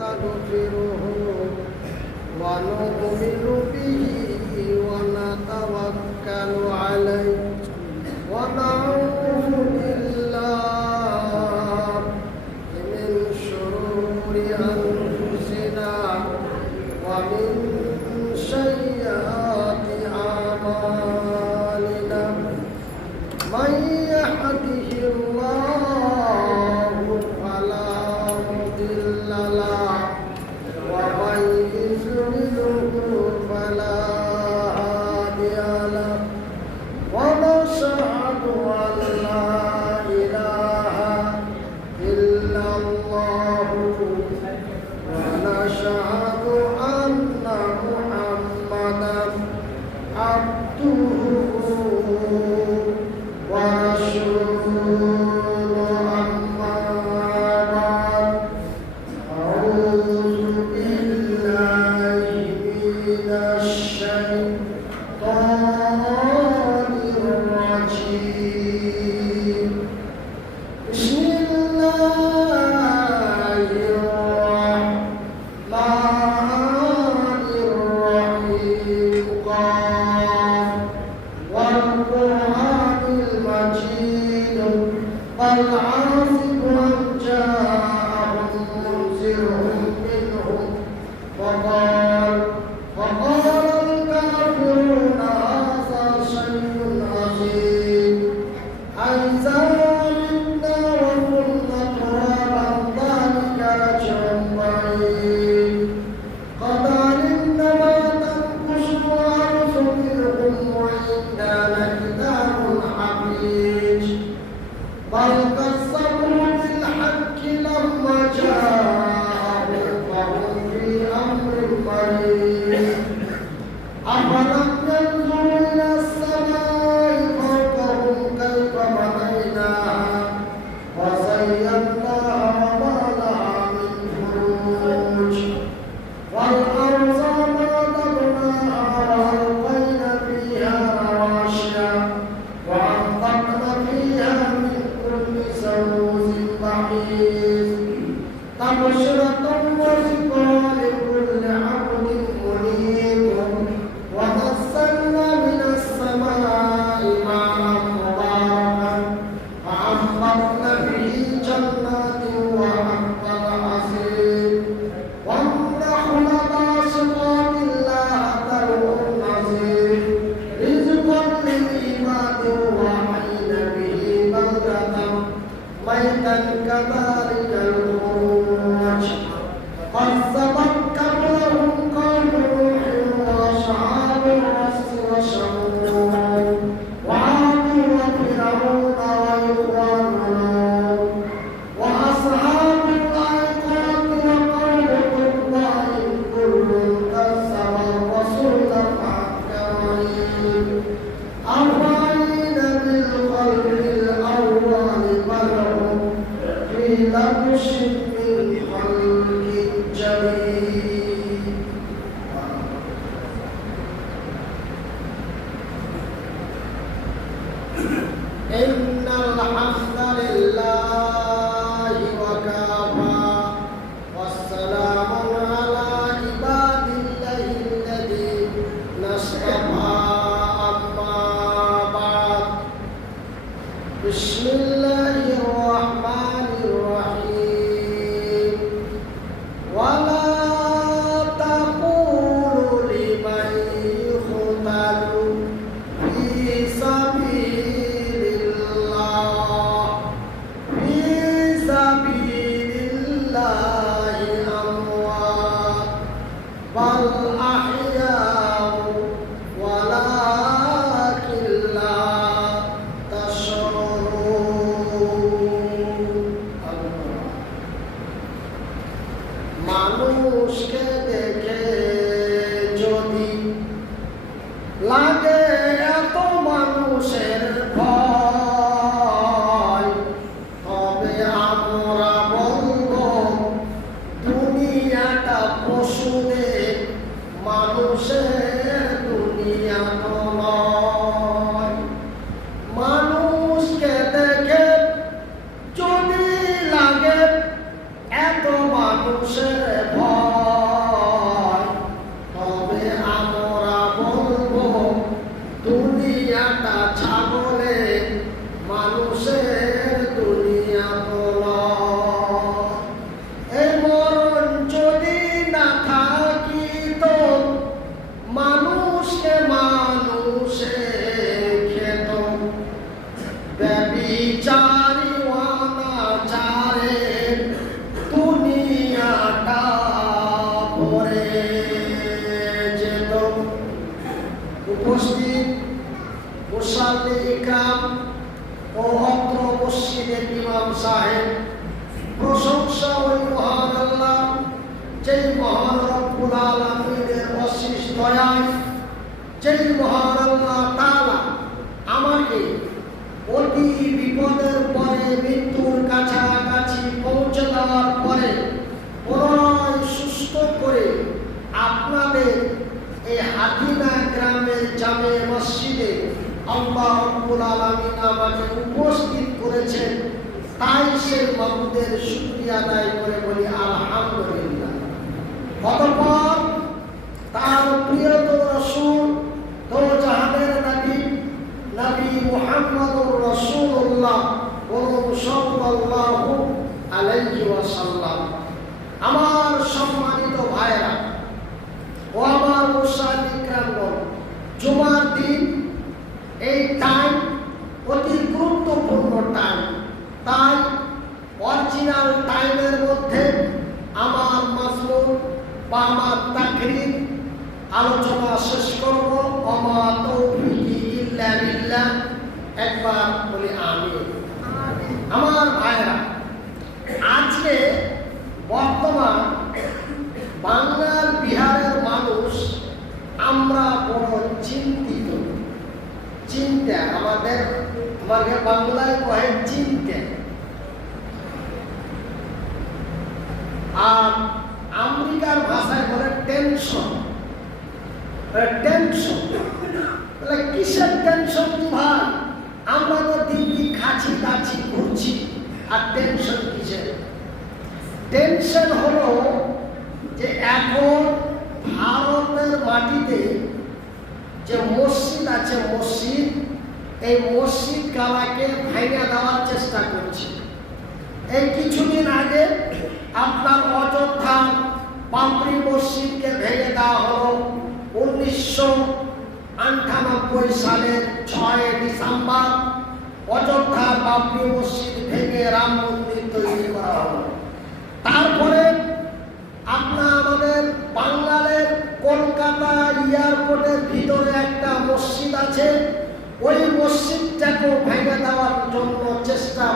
نستغفره ونؤمن به ونتوكل عليه ونعوذ بالله من شرور أنفسنا ومن سيئات أعمالنا من يهده الله فلا مضل له ومن يضلل فلا هادي له ونشهد أن لا إله إلا الله ونشهد أن محمدا عبده ورسوله. أما بعد أعوذ بالله من الشيطان الرجيم. بسم الله الرحمن الرحيم. قال والقرآن المجيد بل عاصب أن جاءهم منذر منهم وقال الكافرون هذا شيء عظيم أإذا متنا وكنا ترابا ذلك رجع بعيد قد علمنا ما تنقص الأرض منهم وعندنا كتاب حفيظ بل كذبوا بالحق لما جاءهم فهم في أمر مريض أفلم ينظروا إلى السماء فوقهم كيف بنيناها وزيناها وما لها من فروج والأرض مددناها وألقينا فيها رواسي وأنبتنا فيها من كل زوج بحيث تبصرة وذكرى لكل عبد منيب ونزلنا من السماء ماء مباركا فأنبتنا به جنات وحب الحصيد والنخل باسقات لها طلع نضيد رزقا للعباد وأحيينا به بلدة ميتا كذلك الخروج كذبت قبلهم قوم نوح وأصحاب الرس وثمود وعاد وفرعون وإخوان لوط وأصحاب الأيقاظ وقوم تبع كل كذب الرسول فأكرمين أفعين بالخلق الأول بل هم في لبس من خلق جديد. إن الحمد لله وكفى والسلام على عباد الله الذين اصطفى. أما بعد بسم الله الرحمن الرحيم. ولا تقولوا لمن يقتل في سبيل الله أموات بل أحياء ولكن لا تشعرون. মানুষকে দেখে যদি লাগে এত মানুষের ভয় তবে আমরা বলবো দুনিয়াটা পশুদের মানুষের দুনিয়া তো নয়। মানুষকে দেখে যদি লাগে এত মানুষের সাহেব। প্রশংসা ওই মহান আল্লাহ, যেই মহান রব্বুল আলামিনের অশেষ দয়ায়, যেই মহান আল্লাহ তাআলা আমাকে অতি বিপদের পরে, মৃত্যুর কাছাকাছি পৌঁছে দেওয়ার পরে পুনরায় সুস্থ করে আপনাদের এই হাতিনা গ্রামের জামে মসজিদে আল্লাহ রাব্বুল আলামিন আমাকে উপস্থিত করেছেন, তাই সেই মাবুদের শুকরিয়া আদায় করে বলি আলহামদুলিল্লাহ। অতঃপর তার প্রিয়তম রাসূল, দো জাহানের নবী, নবী মুহাম্মদুর রাসূলুল্লাহ সাল্লাল্লাহু আলাইহি ওয়াসাল্লাম, আমার সম্মানিত ভাইরা ও আমার মুসাফিরগণ, জুমার দিন এই টাইম অতি গুরুত্বপূর্ণ টাইম, তাই অরিজিনাল টাইমের মধ্যে আমার মাজমুন বা আমার তাকরীর আলোচনা শেষ করব। ওমা তৌফিকি ইল্লা বিল্লাহ, একবার বলি আমিন। আমার ভাইরা, আজকে বর্তমান বাংলার বিহারের মানুষ আমরা বড় চিন্তিত। চিন্তা আমাদের বাংলায় কহে চিন্তা, আর আমেরিকার ভাষায় বলে টেনশন। টেনশন বলে কিসের টেনশন কি ভাই? আমরা তো দিল্লি খাচ্ছি দাচ্ছি ঘুরছি, আর টেনশন কিসের? টেনশন হলো যে এখন ভারতের মাটিতে যে মসজিদ আছে, মসজিদ, এই মসজিদ গালাকে ভেঙে দেওয়ার চেষ্টা করছে। এই কিছুদিন আগে আপনার অযোধ্যা বাবরি মসজিদকে ভেঙে দেওয়া হলো 1998 সালের 6 ডিসেম্বর। অযোধ্যার বাবরি মসজিদ ভেঙে রাম মন্দির তৈরি করা হলো। তারপরে আপনার আমাদের বাংলাদেশ কলকাতা এয়ারপোর্টের ভিতরে একটা মসজিদ আছে, ওই মসজিদটাকেও ভেঙে দেওয়ার জন্য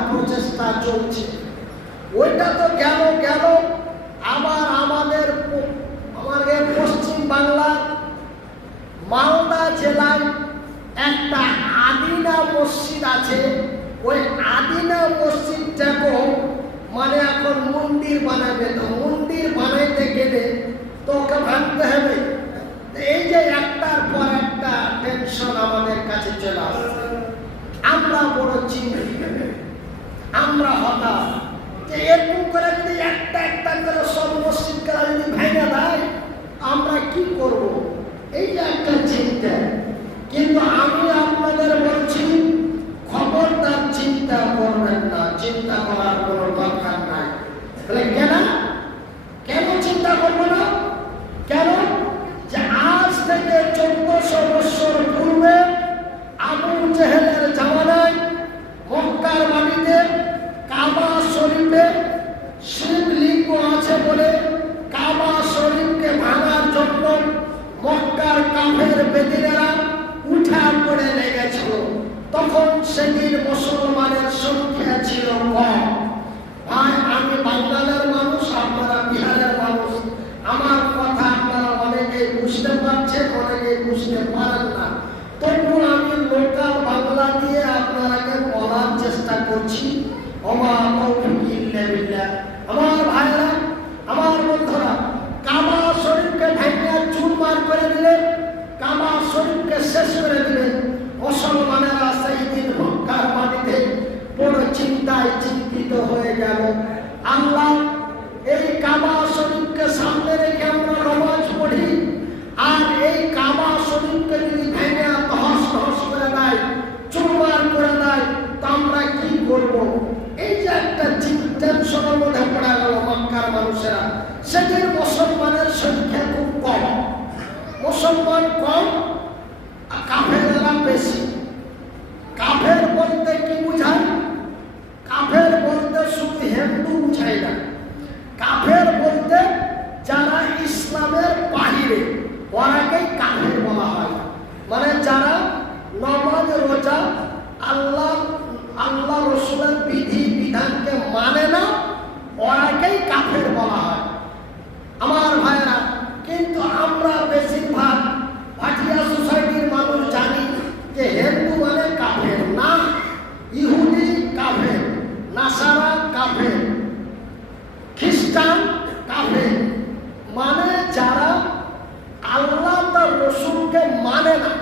প্রচেষ্টা চলছে। ওইটা তো গেল, আবার আমাদের পশ্চিম বাংলার মালদা জেলায় একটা আদিনা মসজিদ আছে, ওই আদিনা মসজিদটাকেও এখন মন্দির বানাবে। তো মন্দির বানাইতে গেলে তো ওকে ভাঙতে হবে। এই যে একটার পর একটা টেনশন আমাদের কাছে চলে আসছে, আমরা বড় চিন্তিত, আমরা হতাশ যে এরকম করে যদি একটা করে সব মসজিদ করা যদি ভেঙে দেয় আমরা কি করব? এই যে একটা চিন্তা। কিন্তু আমি আপনাদের বলছি, খবরদার চিন্তা করবেন না, চিন্তা করার কোনো দরকার নাই। বলে কেন চিন্তা করবো না? কেন? যে আজ থেকে 1400 বছর পূর্বে আবু জেহেলের জামানায় মক্কার মাটিতে কাবা শরীফে শিবলিঙ্গ আছে বলে কাবা শরীফকে ভাঙার জন্য মক্কার কাফের বেদিনেরা উঠা পড়ে লেগেছিল। তখন সেদিন মুসলমানের সংখ্যা ছিল কম। ভাই, আমি বাংলার মানুষ, আপনারা বিহারের মানুষ, আমার কথা আপনারা অনেকে বুঝতে পারছেন, অনেকে বুঝতে পারেন না। তবু আমি লোকাল বাংলা দিয়ে আপনারাকে বলার চেষ্টা করছি। ওমা তৌফিক ইল্লা বিল্লাহ। আমার ভাইরা, আমার বন্ধুরা, কাবা শরীফকে ভেঙে চুরমার করে দিলে, কাবা শরীফকে শেষ করে দিলে, মুসলমানেরা সেই দিন মক্কার মাটিতে বড় চিন্তায় চিন্তিত হয়ে গেল। আল্লাহ এই কাবা শরীফকে সামনে রেখে আমরা নামাজ পড়ি, আর এই কাবা শরীফকে যদি ভেঙে ধস করে দেয়, চুরমার করে দেয়, তা আমরা কি করব? এই যে একটা টেনশনের মধ্যে পড়ে গেল মক্কার মানুষেরা। সেদিন মুসলমানের সংখ্যা খুব কম, মুসলমান কম, কাফেরেরা বেশি। কাফের বলতে কি বুঝায়? কাফের বলতে শুধু হিন্দু বুঝায় না, কাফের বলতে যারা ইসলামের বাহিরে, ওরাকেই কাফের বলা হয়। মানে যারা নামাজ রোজা আল্লাহ রসুলের বিধি বিধানকে যারা আল্লাহ তার রসুলকে মানে না,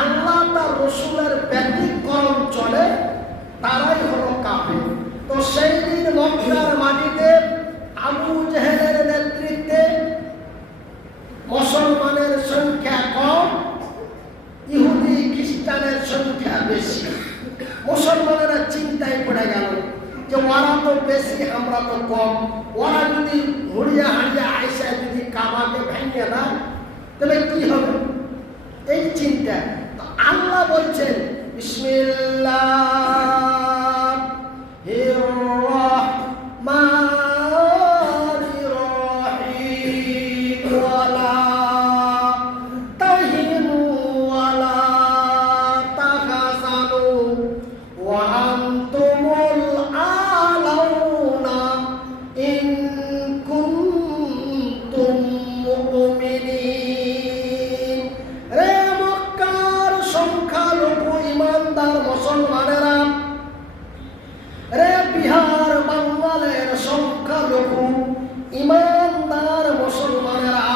আল্লাহ তার রসুলের ব্যতিক্রম চলে, তারাই হলো কাফের। তো সেই দিন মক্কার মাটিতে আবু জেহেলের নেতৃত্বে মুসলমানের সংখ্যা কম, ইহুদি খ্রিস্টানের সংখ্যা বেশি। মুসলমানেরা চিন্তায় পড়ে গেল যে ওরা তো বেশি, আমরা তো কম, ওরা যদি হুড়িয়া হাড়িয়া আইসা যদি কাবাকে ভেঙে দেয় তবে কি হবে, এই চিন্তা। আল্লাহ বলছেন বিসমিল্লাহির রাহমানির রাহিম ওয়ালা তাহিনু ওয়ালা তাহজানু ওয়া আনতুমুল আলাউনা ইন কুনতুম মুমিনিন। রে মক্কার সংখ্যালঘু ইমানদার মুসলমানেরা, রে বিহার বাঙ্গালের সংখ্যালঘু ইমানদার মুসলমানেরা,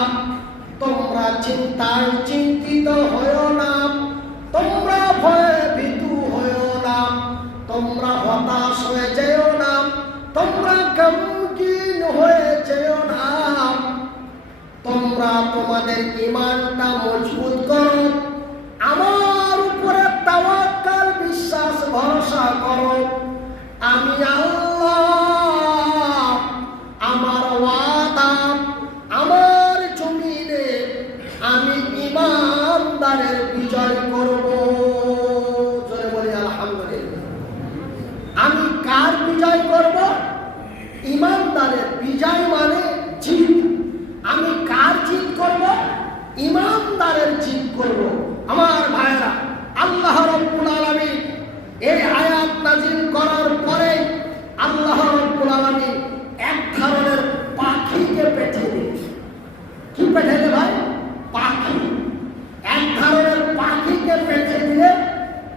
তোমরা চিন্তায় চিন্তিত হয়েও না, তোমরা ভয়ে ভীতু হয়েও না, তোমরা হতাশ হয়ে যেও না, তোমরা গমগীন হয়ে যেও না। তোমরা তোমাদের ঈমানটা মজবুত করো, আমার উপরে তাওয়াক্কুল বিশ্বাস ভরসা করো। আমি আল্লাহ, আমার ওয়াদা, আমার জমিনে আমি ঈমানদারের বিজয় করব। জয় বলি আলহামদুলিল্লাহ। আমি কার বিজয় করব? ঈমানদারের বিজয় মানে জিত। আমি কার জিত করব? ঈমানদারের জিত করব। আমার ভাইরা, আল্লাহ রাব্বুল আলামিন এই আয়াত নাযিল করার পরে আল্লাহ রাব্বুল আলামিন এক ধরনের পাখিকে পেঠে দিয়েছে। কি পেঠাইলে ভাই? পাখি। এক ধরনের পাখিকে পেঠে দিলে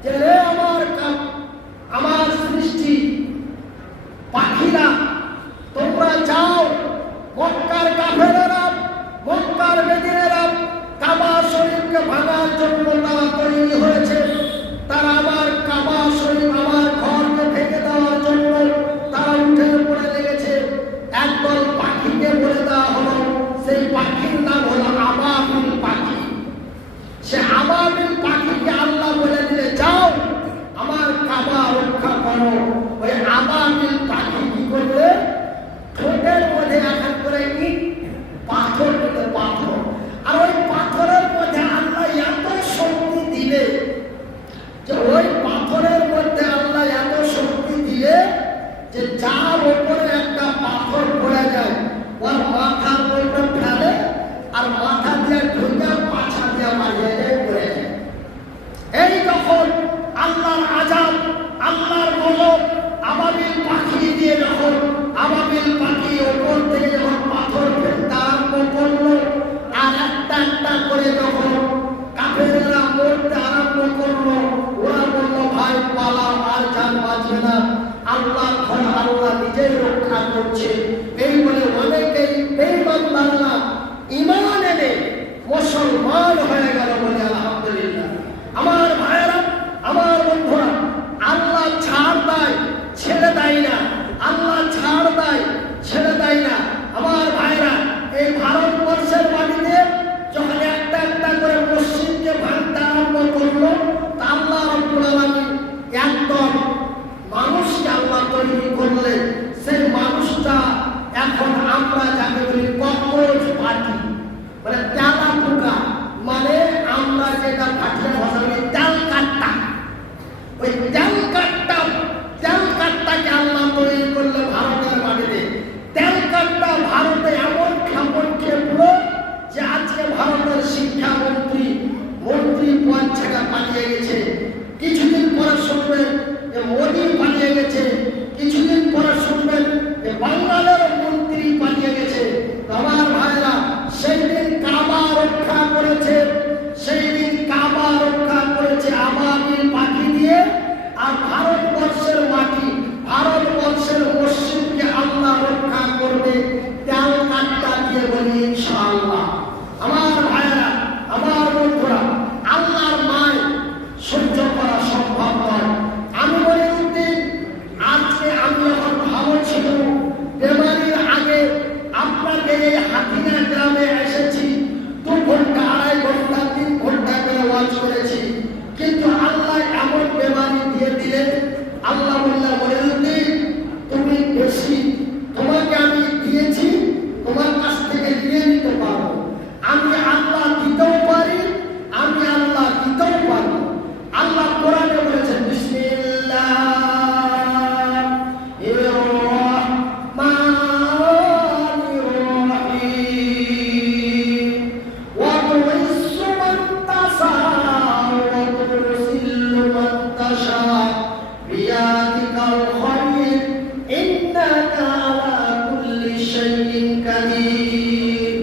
যে রে আমার সৃষ্টি পাখিরা, তোমরা যাও, মক্কার কাফেরেরা, মক্কার বেদিনেরা কাবা শরীফকে ভাঙার জন্য তারা তৈরি হয়েছে। তারা আমার কাবা শরীফ, আমার ঘরকে ভেঙে দেওয়ার জন্য তারা উঠে পড়ে লেগেছে। একদল পাখিকে বলে দেওয়া হলো, সেই পাখির নাম হলো আবাবিল পাখি। সে আবাবিল পাখিকে আল্লাহ বলে দিলে যাও আমার কাবা রক্ষা করো। ওই আবাবিল পাখি কি করবে? ঠোঁটের মধ্যে এখন করে ইট পাথর দিল, পাথর। আর ওই পাথরের মধ্যে আল্লাহ এত শক্তি দিলে যে ওই পাথরের মধ্যে আল্লাহ এত শক্তি দিলে যে যার উপরে একটা পাথর পড়ে যায় ওর মাথার মধ্যে ফেলে আর মাথা দিয়ে ঢুকে পাছা দিয়ে মারিয়ে যায়, পড়ে যায়। এই যখন আল্লাহর আযাব, আল্লাহর গজব আবাবিল পাখি দিয়ে যখন আবাবিল পাখি ওপর থেকে যখন পাথর ফেলতে আরম্ভ করলো, আর একটা একটা করে যখন কাফেররা মরতে আরম্ভ করলো, ওরা বললো ভাই পালাও, আর জান বাঁচবে না, আল্লাহর ঘর আল্লাহ নিজেই রক্ষা করছে। এই বলে অনেকেই বেঈমানরা ঈমান এনে মুসলমান হয়ে গেল বলে আলহামদুলিল্লাহ। আমার ভাইয়েরা, আমার বন্ধুরা, আল্লাহ ছাড় দেয় ছেড়ে দেয় না, আল্লাহ ছাড় দেয় ছেড়ে দেয় না। আমার ভাইরা, এই ভারতবর্ষের মাটিতে যখন একটা একটা করে মসজিদকে ভাঙতে আরম্ভ করলো, তা আল্লাহ রাব্বুল আলামিন একদম মানুষকে আল্লাহ তৈরি করলেন। সেই মানুষটা এখন আমরা যাকে বলি ককরোচ পার্টি, মানে তেলা পোকা, মানে আমরা যেটা ভাষা বলি তেল কাট্টা। ওই তেল কাট্টাকে আল্লাহ তৈরি করলে ভারতের মাটিতে। তেল কাট্টা ভারতে এমন খাপন খেপলো যে আজকে ভারতের শিক্ষামন্ত্রী পদ ছেড়ে পালিয়ে গেছে। কিছুদিন পরে শুনবেন যে মোদী পালিয়ে গেছে, কিছুদিন পরে শুনবেন যে বাংলাদেশের মন্ত্রী পালিয়ে গেছে। আমার ভাইরা, সেই দিন কাবা রক্ষা করেছে, সেই দিন কাবা রক্ষা করেছে আবাবিল পাখি দিয়ে। আর ভারতবর্ষের মাটি, ভারতবর্ষের মসজিদকে আল্লাহ রক্ষা করবে তেল কাট্টা দিয়ে, বলি ইনশাআল্লাহ। এই হাতিনা গ্রামে এসেছি, 2 ঘন্টা 2.5 ঘন্টা 3 ঘন্টা করে ওয়াজ করেছি, কিন্তু আল্লাহ এমন বেমারি দিয়ে দিলেন। আল্লাহ বলে তুমি বেশি, তোমাকে আমি দিয়েছি, তোমার কাছ থেকে নিয়ে নিতে পারো। আমি আল্লাহ দিতেও পারি, আমি আল্লাহ দিতেও পারি। আল্লাহ কোরআনে বলেছেন বিসমিল্লাহির রহমানির রহিম ওয়া তুইসু মান তাশাউ ওয়া তুরসিলু মান তাশাউ বিয়াদিকাল খায়র ইন্নাকা আলা কুল্লি শাইইন কাদির।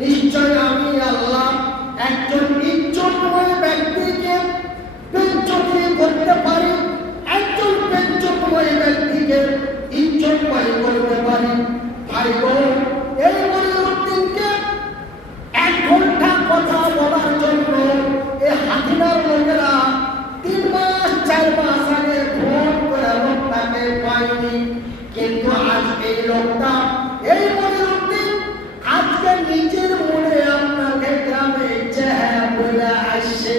নিশ্চয় আমি আল্লাহ একজন ইজ্জতময় ব্যক্তিকে বেজ্জতি করতে পারি, একজন বেজ্জতময় ব্যক্তিকে ইজ্জতময় করতে পারি। ভাই গো, এই মনিরুদ্দিনকে 1 ঘন্টা কথা বলার জন্য এই হাতিনার লোকেরা 3 মাস 4 মাস আগে ফোন করে লোকটাকে পায়নি, কিন্তু আজ এই লোকটা, এই মনিরুদ্দিন আজকে নিজের মনে আপনাকে গ্রামে চেহারা বলে আসছে।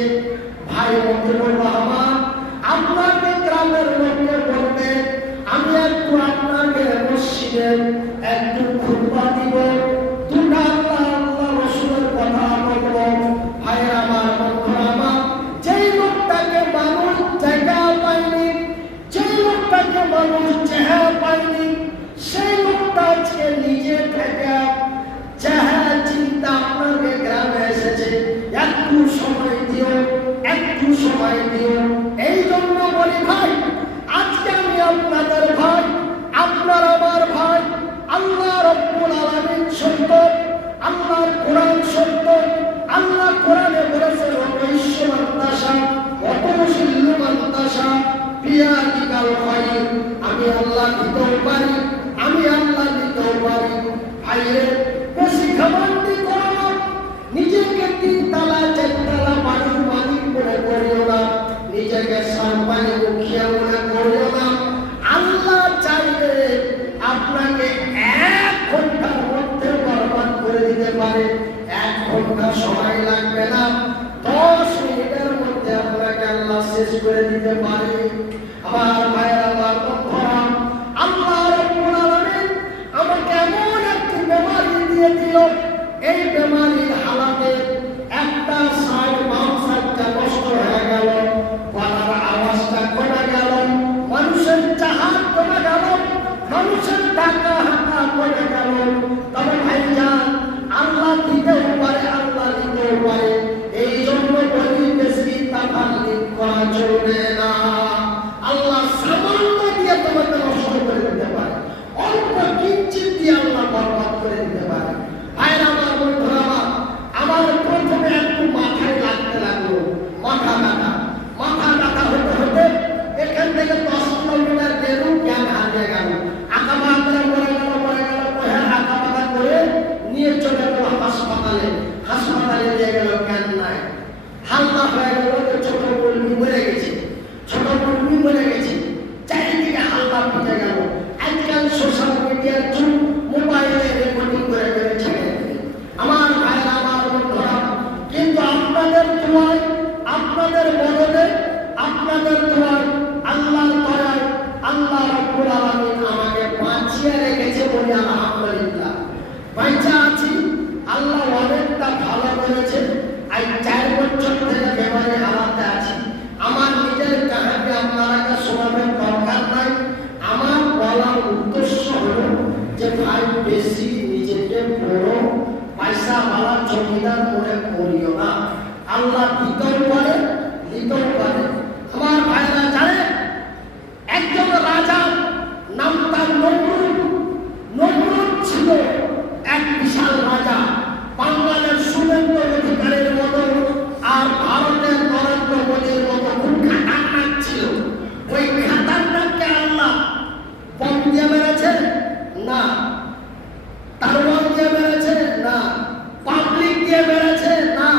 ভাই মতিউর রহমান, আপনাকে গ্রামের লোককে বলবে আমি একটু আপনাকে মসজিদে একটু খুতবা দিব, 2টা আল্লাহ রসুলের কথা বলবো। ভাই আমার, বন্ধুরা আমার, যেই লোকটাকে মানুষ জায়গা পায়নি, যেই লোকটাকে মানুষ চেহারা পায়নি, সেই লোকটা আজকে নিজে থেকে চেহারা চিন্তা আপনাকে গ্রামে এসেছে। একটু সময় দিও, একটু সময় দিও। এই জন্য বলি ভাই, আজকে আমি আপনাদের ভাই, আপনার আমার ভাই। আল্লাহ রাব্বুল আলামিন সত্য, আল্লাহর কোরআন সত্য। আল্লাহ কোরআনে বলেছেন ওয়াইশু মান তাশা ওয়া তুরসিলু মান তাশা বিয়াদিকাল খায়র। আমি আল্লাহ দিতেও পারি, আমি আল্লাহ দিতেও পারি। ভাইরে, বেশি ঘমন্ডি করো না, নিজেকে 3 তলা 4 তলা বাড়ির মালিক মনে করিও না, নিজেকে সম্মানী মুখিয়া মনে করিও না। আল্লাহ চাইলে আপনাকে 1 ঘন্টার মধ্যে বরবাদ করে দিতে পারে। 1 ঘন্টা সময় লাগবে না, 10 মিনিটের মধ্যে আপনাকে আল্লাহ শেষ করে দিতে পারে। আমার ভাইয়েরা, আমার বন্ধুরা, আল্লাহ রাব্বুল আলামিন আমাকে এমন একটি বেমারি দিয়ে দিল, এই বেমারির হালাতে একটা সাইড বাম সাইডটা নষ্ট হয়ে গেল, গলার আওয়াজটা কমে গেল, মানুষের চাহাত কমে গেল, মানুষের টাকা হাঁটা কমে গেল। তবে ভাইজান, আল্লাহ দিতেও পারে, আল্লাহ দিতেও পারে। এই জন্য বলি বেশি তাকাল্লিফ করা চলবে না। আল্লাহ সামান্য দিয়ে তোমাকে নষ্ট করে দিতে পারে, অল্প কিঞ্চিত দিয়ে আল্লাহ বরবাদ করে দিতে পারে। ভাইরা আমার, বন্ধুরা আমার, প্রথমে একটু মাথায় লাগতে লাগলো, মাথা ব্যথা হতে হতে এখান থেকে 10 কিলোমিটার বেরু জ্ঞান হারিয়ে গেল। আঁকাবাঁকা করে পড়ে গেল, আঁকাবাঁকা করে নিয়ে চলে গেল হাসপাতালে নিয়ে গেল, জ্ঞান নাই। হালকা হয়ে গেল, ছোট মুরগি মরে গেছে, চারিদিকে হালকা পিটে গেল। আজকাল সোশ্যাল মিডিয়ার যুগ, মোবাইলে রেকর্ডিং করে ছেড়ে দেবে। আমার ভাইরা, আমার বন্ধুরা, কিন্তু আপনাদের দোয়ায়, আপনাদের মদদে, আপনাদের দোয়ায়, আল্লাহর দয়ায় আল্লাহ রাব্বুল আলামিন আমাকে বাঁচিয়ে রেখেছে বলে আলহামদুলিল্লাহ বাঁচা আছি। আল্লাহ অনেকটা ভালো করেছে। আজ 4 বছর থেকে বেমারি হালাতে আছি। আমার নিজের কাহিনী আপনারা শোনাবের দরকার নাই। আমার বলার উদ্দেশ্য হলো যে ভাই, বেশি নিজেকে বড় পয়সাওয়ালা জমিদার মনে করিও না। আল্লাহ দিতেও পারে, নিতেও পারে। আমার ভাইরা জানে, একজন রাজা, নাম তার নমরুদ ছিল এক বিশাল রাজা, বাংলাদেশ শুভেন্দু অধিকারীর মতো আর ভারতের নরেন্দ্র মোদীর মতো খুব খাতারনাক ছিল। ওই খাতারনাককে আল্লাহ বম দিয়ে মেরেছে না, তারওয়ার দিয়ে মেরেছে না, পাবলিক দিয়ে মেরেছে না,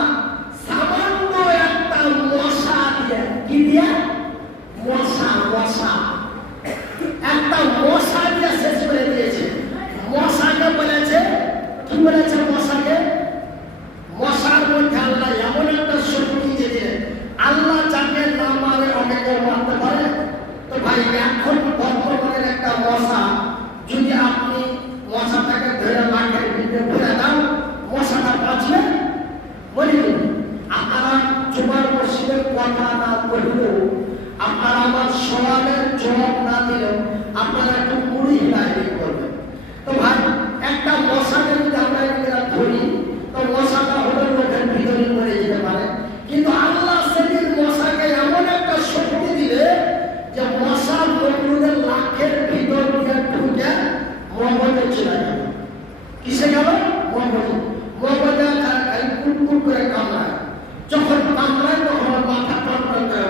সামান্য একটা মশা দিয়ে, কি দিয়ে করেছে মশাকে? মশার মধ্যে আল্লাহ এমন একটা শক্তি দিলেন, আল্লাহ যাকে না মারে অনেকে মারতে পারে। তো ভাই এখন বর্তমানের একটা মশা, যদি আপনি মশাটাকে ধরে মাঠের ভিতরে ফেলে দাও, মশাটা বাঁচবে? বলিনি আপনারা জুমার মসজিদের কথা না বললেও, আপনারা আমার সওয়ালের জবাব না দিলেও আপনারা একটু মুড়ি হিলাহিলি করবেন। তো ভাই একটা মশাকে যদি আমরা ধরি, তো মশাটা হলে লোকের ভিতরে মরে যেতে পারে, কিন্তু আল্লাহ সেদিন মশাকে এমন একটা শক্তি দিলে যে মশা নমরুদের লাখের ভিতর দিয়ে ঢুকে মহম্মদে চলে গেল। কিসে গেল? মহম্মদে। মহম্মদে কুটকুট করে কামড়ায়, যখন কামড়ায় তখন মাথা টনটন করে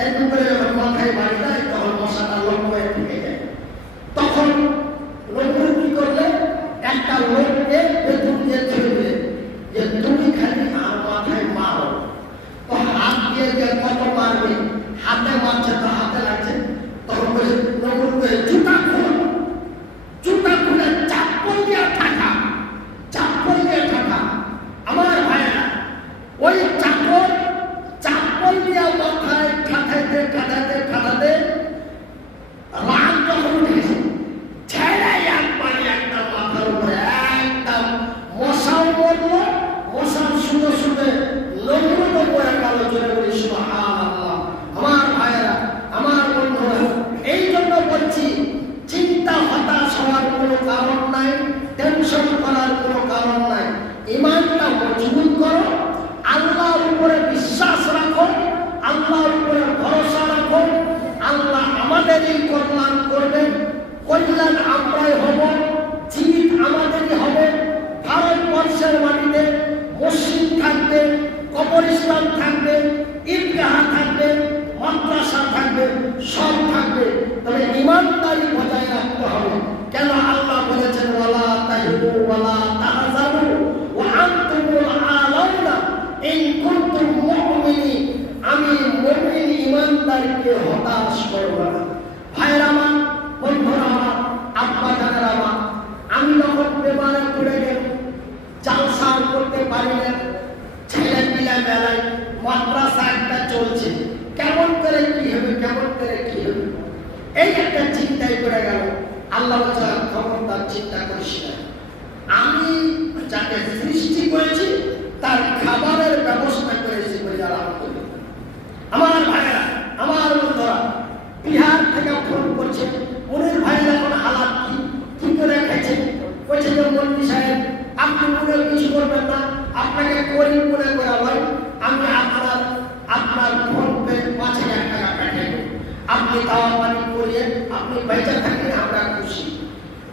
এরকম করে যখন মাথায় বাড়ি দেয় তখন মশাটা লক্ষ্য হয়ে থেকে যায়। তখন নমরুদ কি করলে? একটা লোককে বেতন দিয়ে ছেড়ে দিলে যে তুমি খালি আর মাথায় মারো। তো হাত দিয়ে যে কত মারবে, হাতে মারছে তো হাতে লাগছে, তখন বলে নমরুদ বলে জুতা খুল, জুতা খুলে চাপ্পল দিয়ে ঠাকা, চাপ্পল দিয়ে ঠাকা। আমার ভাইয়েরা ওই চাপ্পল দিয়ে মাথায় ঠাঠাইতে ঠাঠাইতে ঠাঠাতে রাগ যখন উঠেছে, ছেড়ে একবারে একটা মাথার উপরে একদম মশাও মরলো, মশার শুনে শুনে নমরুদও পড়ে গেল। জোরে বলি সুবহানাল্লাহ। আমার ভাইয়েরা, আমার বন্ধুরা, এই জন্য বলছি চিন্তা হতাশ হওয়ার কোনো কারণ নাই, টেনশন করার কোনো কারণ নাই। ইমানটা মজবুত করো, আল্লাহর উপরে বিশ্বাস রাখো, আল্লাহর উপরে ভরসা রাখো। আল্লাহ আমাদেরই কল্যাণ করবেন, কল্যাণ আমরাই হব, জিত আমাদেরই হবে। ভারতবর্ষের মাটিতে মসজিদ থাকবে, কবরস্থান থাকবে, ঈদগাহ থাকবে, মাদ্রাসা থাকবে, সব থাকবে, তবে ইমানদারি বজায় রাখতে হবে। কেন? আল্লাহ বলেছেন ওয়ালা তাহিনু ওয়ালা তাহজানু ওয়া আনতুমুল আ'লাউনা ইন কুনতুম মুমিনিন। আমি মুমিন ইমানদারকে হতাশ করব না। ভাইরা আমার, বন্ধুরা আমার, আব্বা জানেরা আমার, আমি যখন বেমারে পড়ে গেলাম, জালসা করতে পারি না, ছেলে পিলা মেলায় মাদ্রাসা একটা চলছে, কেমন করে কি হবে, কেমন করে কি হবে, এই একটা চিন্তায় পড়ে গেল। আল্লাহ বলছে খবরদার চিন্তা করিস না, আমি যাকে সৃষ্টি করেছি তার খাবারের ব্যবস্থা করেছি বলে আলহামদুলিল্লাহ। আমার ভাইরা, আমার বন্ধুরা, বিহার থেকে ফোন করছে, মনির ভাইয়ের এখন হালাত কি করে খাইছেন? বলছে যে মন্ত্রী সাহেব আপনি মনে কিছু করবেন না, আপনাকে করি মনে করা হয়, আমি আপনার ফোন পে 5,000 টাকা পাঠিয়ে দেব, আপনি খাওয়া পানি করিয়ে আপনি বেঁচে থাকলে আমরা খুশি।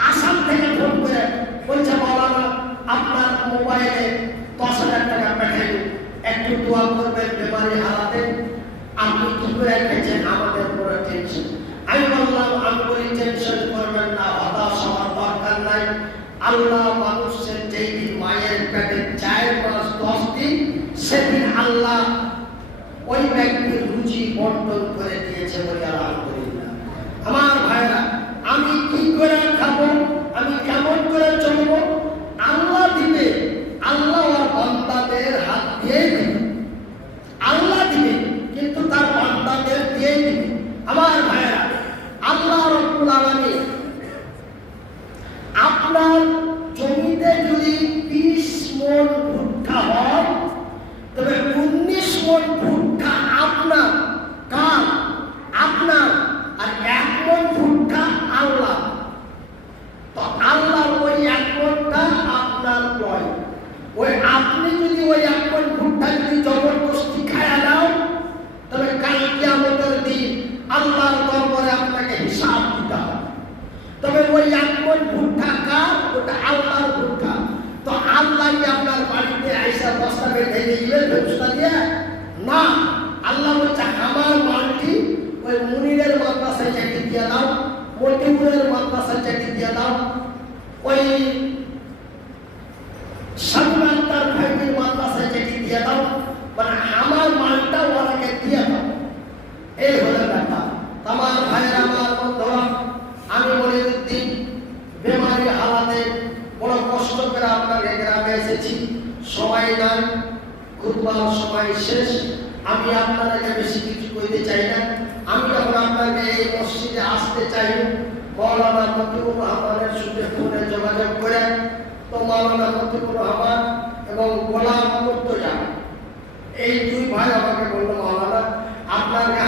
আসাম থেকে ফোন করে বলছে মাওলানা আপনার মোবাইলে 10,000 টাকা পাঠিয়ে দেব, একটু দোয়া করবেন বেমারি হালাতে, আপনি কি করে খেয়েছেন, আমাদের পুরো টেনশন। আমি বললাম, আমি বলি টেনশন করবেন না, হতাশ হওয়ার দরকার নাই। আল্লাহ মানুষের যেই দিন মায়ের পেটে 4 মাস 10 দিন, সেদিন আল্লাহ ওই ব্যক্তির রুচি বন্টন করে দিয়েছে বলে আলহামদুলিল্লাহ। আমার ভাইরা, আমি কি করে খাবো, আমি কেমন করে চলবো, আল্লাহ দিবে। আল্লাহ আর বান্দাদের হাত দিয়ে দিবে, আল্লাহ দিবে, কিন্তু তার বান্দাদের দিয়ে দিবে। আমার ভাইরা, আল্লাহ রাব্বুল আলামিন আপনার জমিতে যদি 20 মণ ভুট্টা হয়, তবে 19 মণ ভুট্টা আপনার, কার? আপনার। আর 1 মণ ভুট্টা আল্লাহ। তো আল্লাহ ওই 1 মণটা আপনার নয়। ওই আপনি যদি ওই 1 মণ ভুট্টা যদি জবরদস্তি খায়া দাও, তবে কাল কিয়ামতের দিন আল্লাহর দরবারে আপনাকে হিসাব দিতে হবে। তবে ওই 1 মণ ভুট্টা কার? ওটা আল্লাহর ভুট্টা। তো আল্লাহ কি আপনার বাড়িতে আইসা বস্তা বেঁধে দিলেন ব্যবস্থা দিয়ে? না, আল্লাহ বলছে আমার মালটি ওই মুনিরের মাদ্রাসায় চাকরি দিয়ে দাও, মতিউরের মাদ্রাসায় চাকরি দিয়ে দাও, ওই সামনান্তার ভাইদের মাদ্রাসায় চাকরি দিয়ে দাও, মানে আমার মালটা ওরাকে দিয়ে দাও। এই হলো ব্যাপার। আমার ভাইয়ের, আমার বন্ধুরা, আমি মনিরউদ্দিন বেমারি হালাতে বড় কষ্ট করে আপনার সময় নাই, খুতবার সময় শেষ। আমি আপনাদেরকে বেশি কিছু কইতে চাই না। আমি যখন আপনাকে এই মসজিদে আসতে চাই, মৌলানা মতিউর রহমানের সাথে ফোনে যোগাযোগ করে, তো মৌলানা মতিউর রহমান এবং গোলাম মুর্তজা এই দুই ভাই আমাকে বললো, মৌলানা আপনাকে